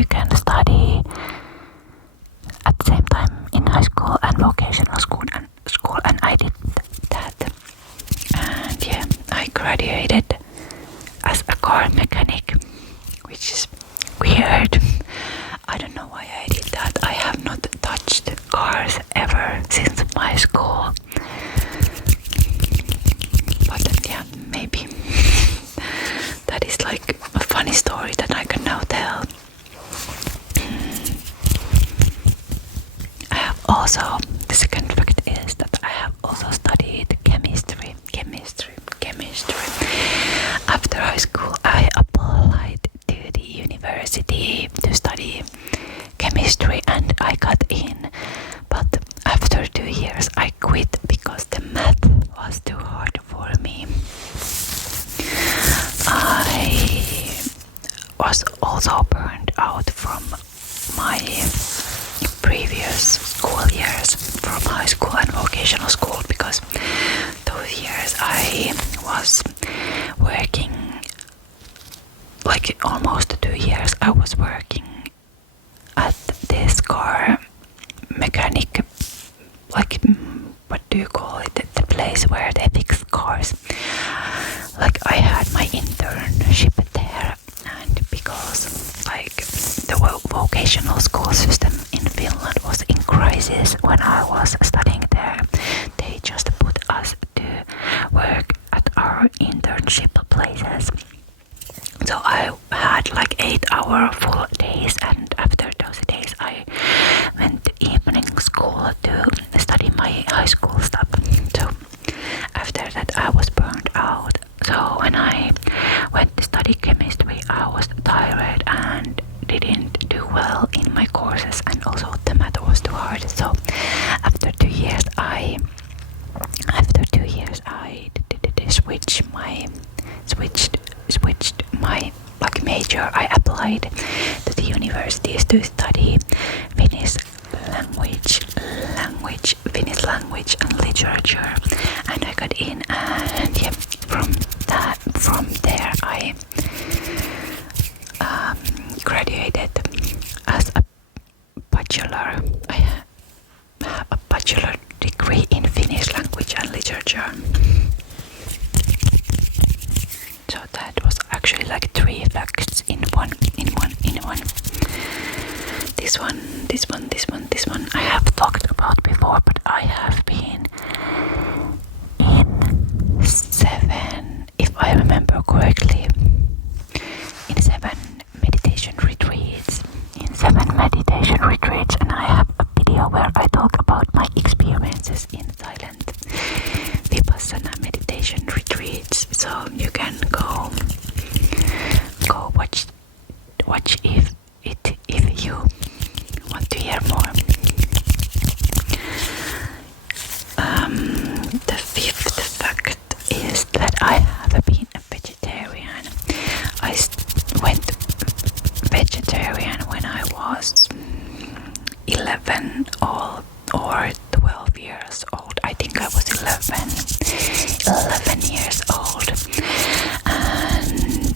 you can study at the same time in high school and vocational school, and I did that. And yeah, I graduated as a car mechanic, which is weird. I don't know why I did that. I have not touched cars ever since my school. But yeah, maybe that is like a funny story that I can now tell. I have also, the second fact is that I have also studied chemistry. After high school, I applied to the university to study chemistry and I got in. But after 2 years, I quit because the math was too hard for me. I was also burned out from my previous school years, from high school and vocational school, because those years I was working, like almost 2 years I was working at this car mechanic, like what do you call it, the place where they fix cars. Like I had my internship there, and because like the vocational school system in Finland was in crisis when I was studying there, they just put us to work at our internship places. So I had like 8-hour full days, and after those days I went to evening school to study my high school stuff. So after that I was burned out. So when I went to study chemistry, I was tired and didn't do well in my courses, and also the math was too hard. So after 2 years I switched my like major. I applied to the universities to study Finnish language and literature, and I got in. And yeah, from there I graduated as a bachelor. I have a bachelor degree in Finnish language and literature. So that was actually like 3 facts in one. This one I have talked about before, but I have been in 7, if I remember correctly, in 7 meditation retreats. And I have a video where I talk about my experiences in Thailand Vipassana meditation retreats. So you can go watch if you want to hear more. The 5th fact is that I have been a vegetarian. I went vegetarian when I was 11 or 12 years old. I think I was 11 years old. And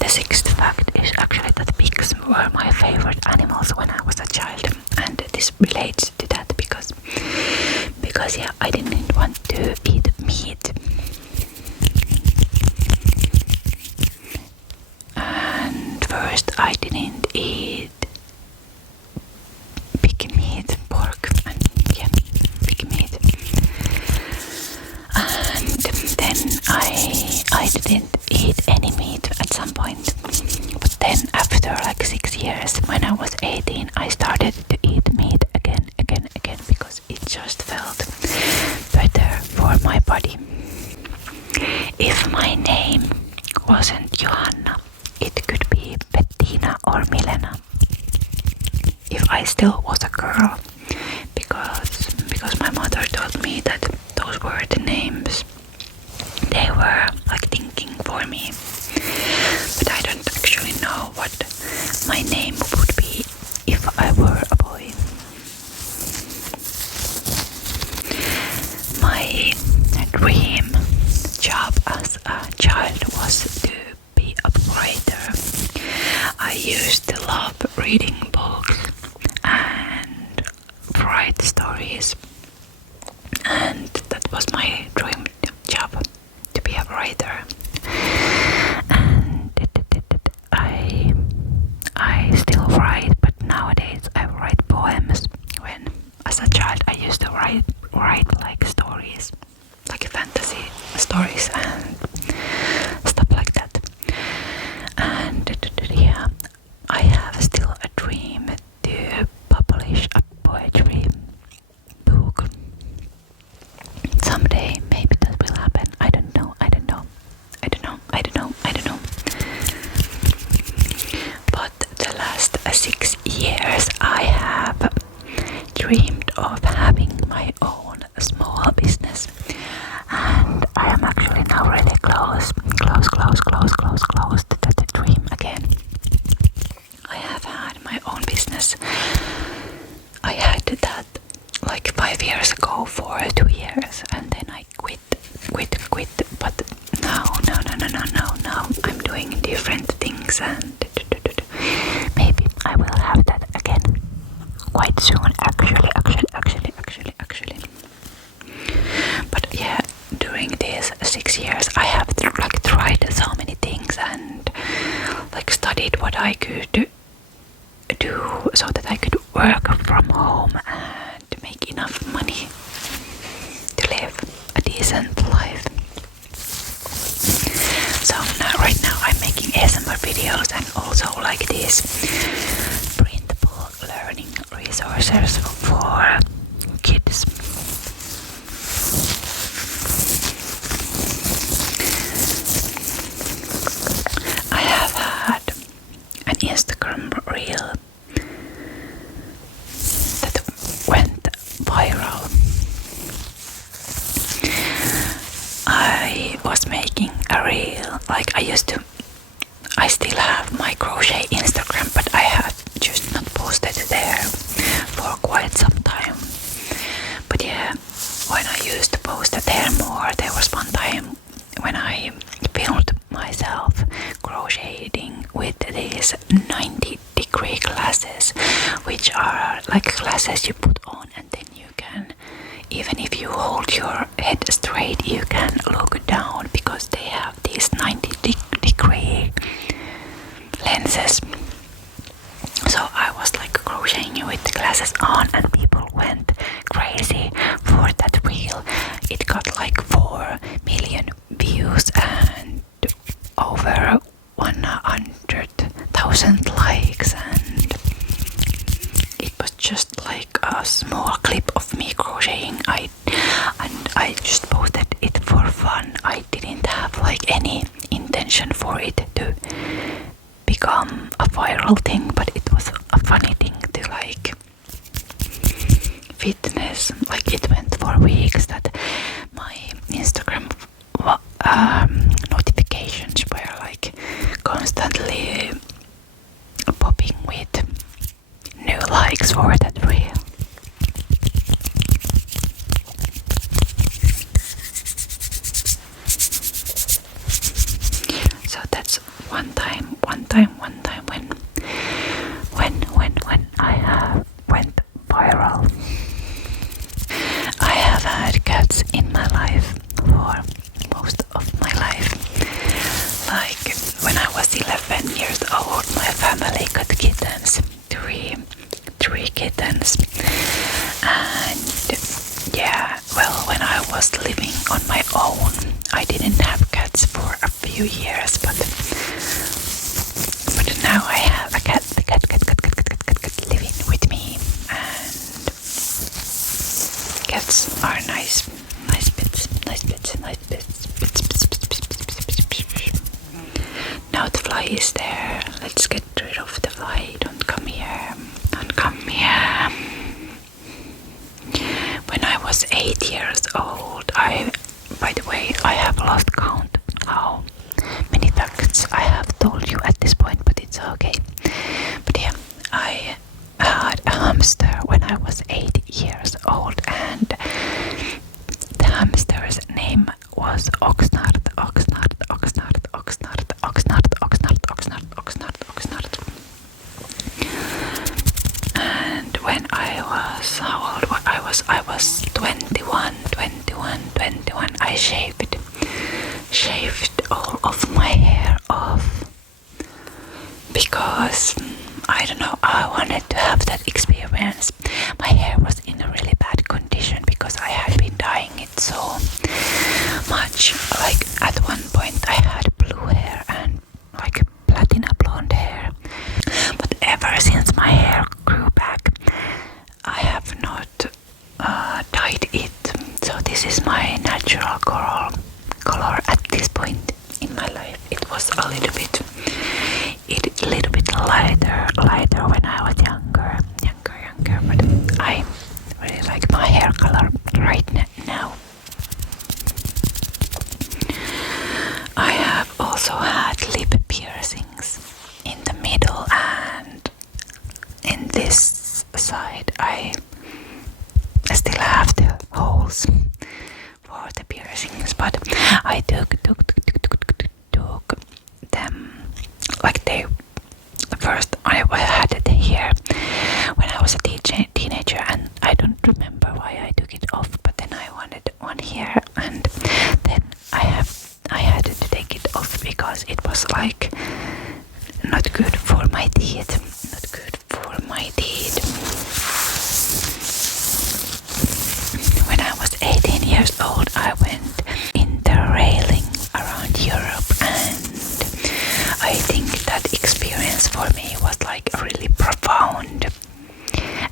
the 6th fact is actually that pigs were my favorite animals when I was a child, and this relates to that because yeah, I didn't want to eat meat. And first I didn't eat pig meat, pork, and yeah, pig meat. And then I didn't eat any meat at some point. But then after like 6 years, when I was 18, I started to eat meat again, because it just felt better for my body. If my name wasn't Johanna, it could be Bettina or Milena. If I still was a girl, because my mother told me that those were the names they were like thinking for me. But I don't actually know what my name would be if I were a boy. My dream job as a child was to be a writer. I used to love reading books and write stories, and that was my dream job, to be a writer. And I still write, but nowadays I write poems. When as a child I used to write like stories, like fantasy stories and stuff like that. And yeah, I have still a dream to publish a poetry book someday. Maybe that will happen. I don't know. But the last 6 years I have dreamed of having my own small business, and I am actually now really close to that dream again. I have had my own business. I had that like 5 years ago for 2 years, and then I quit. But now I'm doing different things, and maybe I will have that again quite soon. Actually. But yeah, during these 6 years, I have like tried so many things and like studied what I could do so that I could work from home and make enough money to live a decent life. So right now I'm making ASMR videos and also like these printable learning resources for kids. I have had an Instagram reel that went viral. I was making a reel, like I still have my crochet Instagram, but I have just not posted there for quite some time. But yeah, when I used to post there more, there was one time when I filmed myself crocheting with these 90-degree glasses, which are like glasses you put on and then you can, even if you hold your head straight, you can look down because they have these 90-degree lenses. So I was like crocheting with the glasses on, and people went crazy for that reel. It got like 4 million views and over 100,000 likes, and it was just like a small clip of me crocheting. I just posted it for fun. I didn't have like any intention for it to become a viral thing, but it was a funny thing to like fitness. Like it went for weeks that my Instagram notifications were like constantly popping with new likes for that reel. So that's one time when I have went viral. I have had cats in my life for most of my life. Like when I was 11 years old, my family got kittens, three kittens. And yeah, well, when I was living on my own, I didn't have cats for a few years, but now I have a cat living with me, and cats are nice bits. Now the fly is there. Let's get rid of the fly. Don't come here. When I was 8 years old, by the way, I have lost count how many facts I have told you at this point, but it's okay. But yeah, I had a hamster when I was 8 years old, and the hamster's name was Oxnard. that experience. My hair was in a really bad condition because I had been dyeing it so much. Like at one point I had blue hair and like platinum blonde hair. But ever since my hair grew back, I have not dyed it. So this is my natural color at this point in my life. It was a little bit lighter when I was younger, but I really like my hair color right now. I have also had lip piercings in the middle, and in this side I still have the holes for the piercings, but I took them like they first. I had it here when I was a teenager, and I don't remember why I took it off, but then I wanted one here, and then I had to take it off because it was like not good for my teeth. When I was 18 years old, I went interrailing around Europe, and I think that experience for me was like a really profound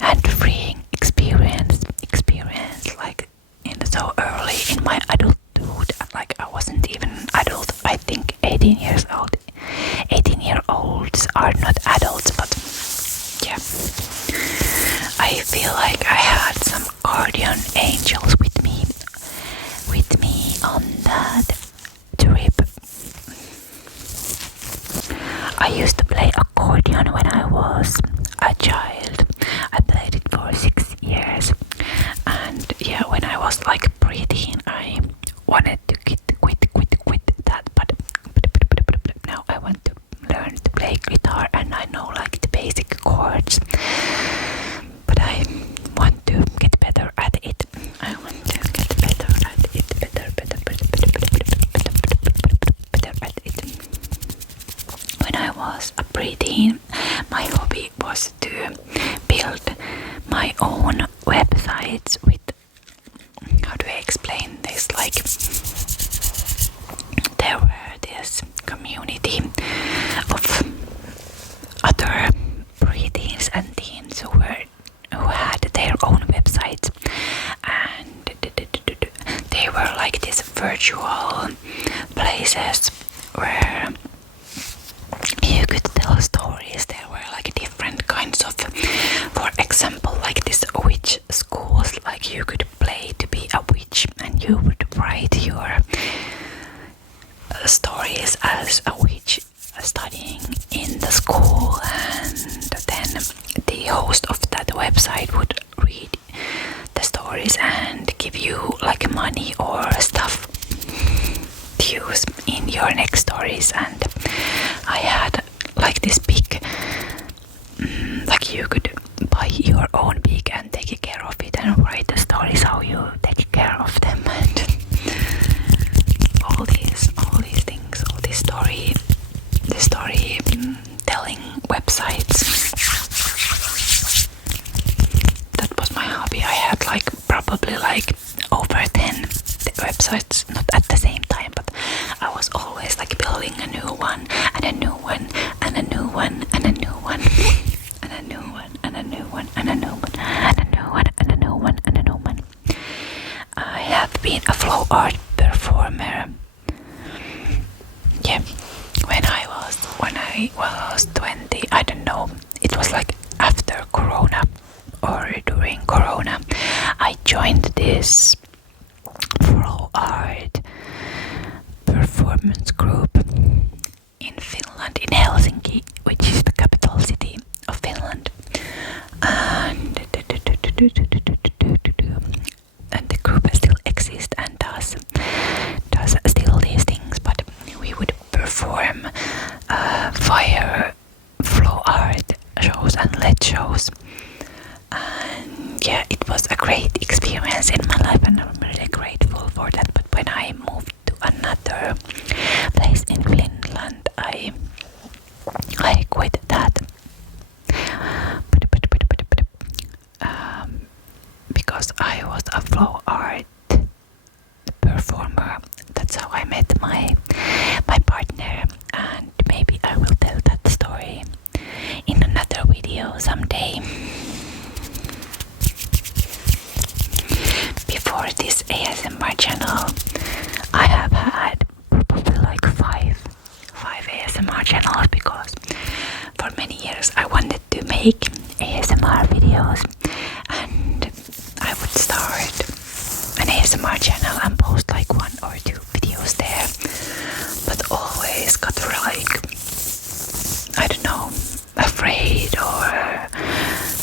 and freeing experience like in so early in my adulthood. Like I wasn't even adult. I think 18-year-olds are not adults, but yeah, I feel like I had some guardian angels with me on that trip. I used to play accordion when I was a child. I played it for 6 years, and yeah, when I was like preteen, I wanted to quit that, but now I want to learn to play guitar, and I know like the basic chords, but I want to get better at it. When I was a preteen, my hobby was to build my own websites with, how do I explain this, like there were this community of other preteens and teens who had their own websites, and they were like these virtual places where you could tell stories. There were like different kinds of, for example, like this witch schools, like you could play to be a witch and you would write your stories as a witch studying in the school, and then the host of that website would read the stories and give you like money or stuff to use in your next stories. And I had like this big, like you could buy your own pig and take care of it and write the stories how you take care of them, and all these things, all this story telling websites. That was my hobby. I had like probably like over 10 websites, not at the same time, but I was always like building a new one and a new one and a new one and a new one and a new one and a new one and a new one and a new one and a new one and a new one. I have been a flow art performer. Yeah, when I was 20, I don't know, it was like after Corona or during Corona, I joined this flow art performance group in Finland, in Helsinki, which is the capital city of Finland. And the group still exists and does still these things, but we would perform fire flow art shows and LED shows. And yeah, it was a great experience in my life, and I'm really grateful for that. But when I moved to another place in Finland, I quit that. channel because for many years I wanted to make ASMR videos, and I would start an ASMR channel and post like 1 or 2 videos there, but always got like, I don't know, afraid or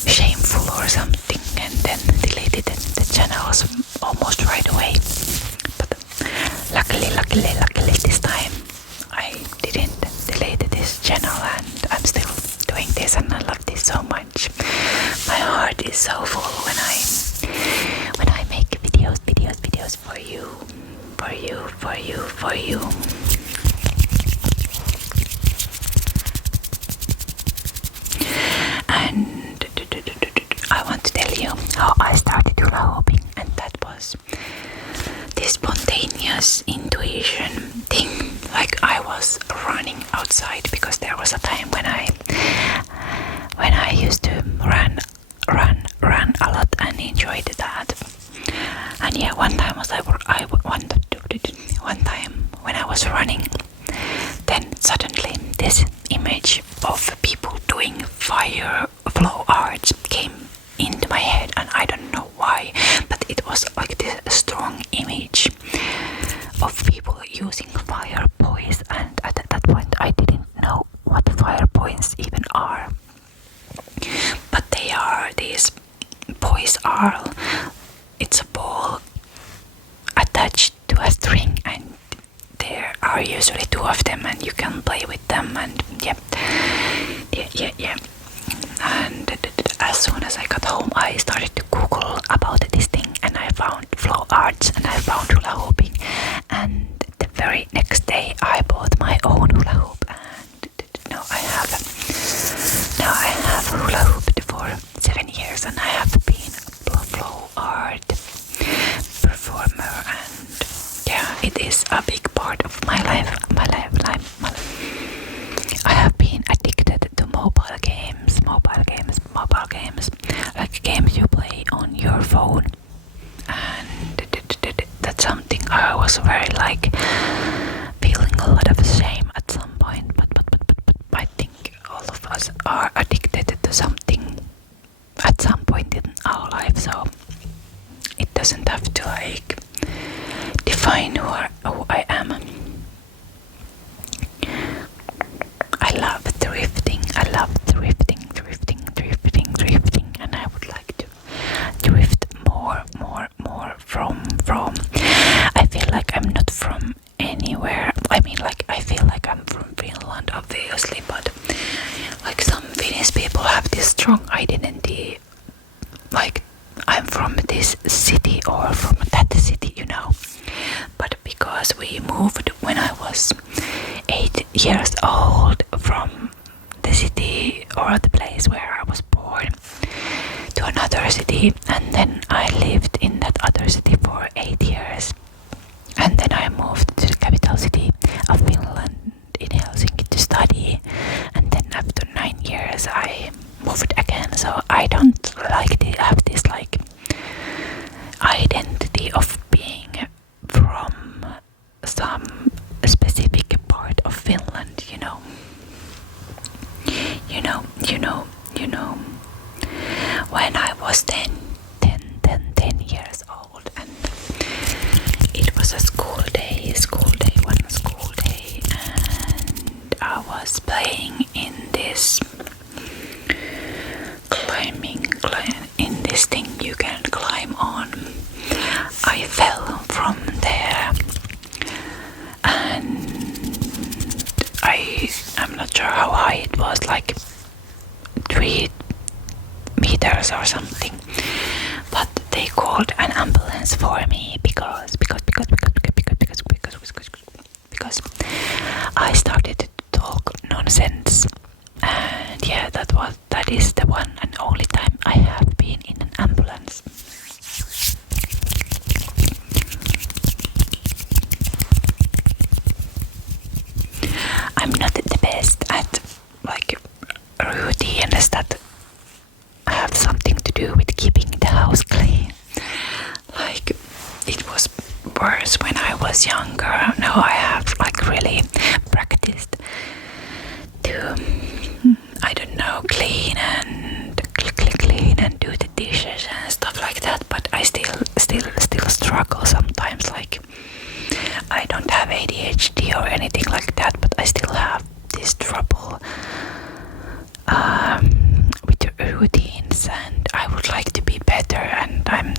shameful or something, and then deleted the channels almost right away. But luckily this time I didn't delete this channel, and I'm still doing this, and I love this so much. My heart is so full when I make videos for you. And I want to tell you how I started hula hooping, and that was this spontaneous intuition thing. Like, I was running outside because there was a time when I used to run a lot and enjoyed that. And yeah, one time when I was running, then suddenly this image of people doing fire flow arts came into my head, and I don't know why, but it was like this strong image of people using fire poise, and at that point I didn't know what fire poise even are. But they are these poise are, it's a ball attached to a string, and there are usually 2 of them, and you can play with them, and yeah. And as soon as I got home, I started to Google about this thing, and I found flow arts, and I found hula hooping, and the very next day I bought my own hula hoop, and now I have hula hooped for 7 years, and I have been a flow art performer, and yeah, it is a big part of my life. I have been addicted to mobile games, like games you play on your phone, and that's something I was very like feeling a lot of shame at some point, but I think all of us are addicted to something at some point in our life, so it doesn't have to like define who I am. I love drifting, and I would like to drift more from. I feel like I'm not from anywhere. I mean, like, I feel like I'm from Finland, obviously, but like some Finnish people have this strong identity, like I'm from this city or from that city, you know. But because we moved when I was 8 years old from the city or the place where I was born to another city, and then I lived in that other city for 8 years, and then I moved to the capital city of Finland in Helsinki to study, and then after 9 years I moved again. So I don't like to have this like identity of being from some specific part of Finland, you know. When I was 10 years old, and it was a school day, and I was playing in this in this thing you can climb on. I fell from there, and I'm not sure how high it was, like 3 meters or something, but they called an ambulance for me because I started to talk nonsense, and yeah, that is the one and only time I have been in an ambulance. I'm not the best at like routines that have something to do with keeping the house clean. Like, it was worse when I was younger. Now I have like really practiced to, I don't know, clean and do the dishes and stuff like that, but I still struggle sometimes. Like, I don't have ADHD or anything like that, but I still have this trouble with the routines, and I would like to be better, and I'm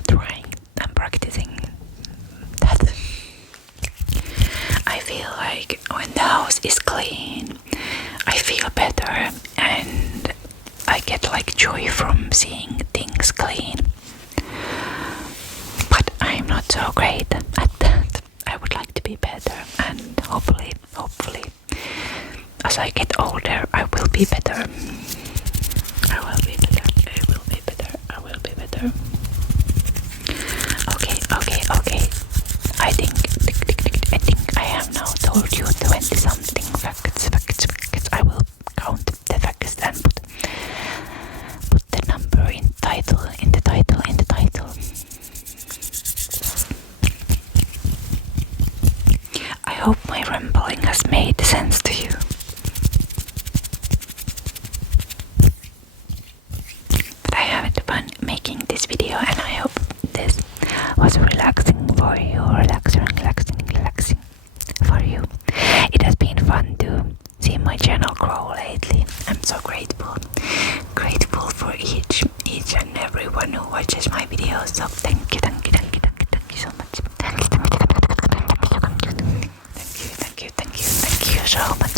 practicing that. I feel like when the house is clean, I feel better, and I get like joy from seeing things clean. But I'm not so great at that. I would like to be better, and hopefully, as I get older, I will be better. I will be better. Okay. I think I have now told you 20 something facts. I will count the facts and put the number in the title. I hope my rambling has made sense to you. But I had fun making this video, and I hope this was relaxing for you, relaxing for you. It has been fun to see my channel grow lately. I'm so grateful for each and everyone who watches my videos. So thank you so much. Thank you so much.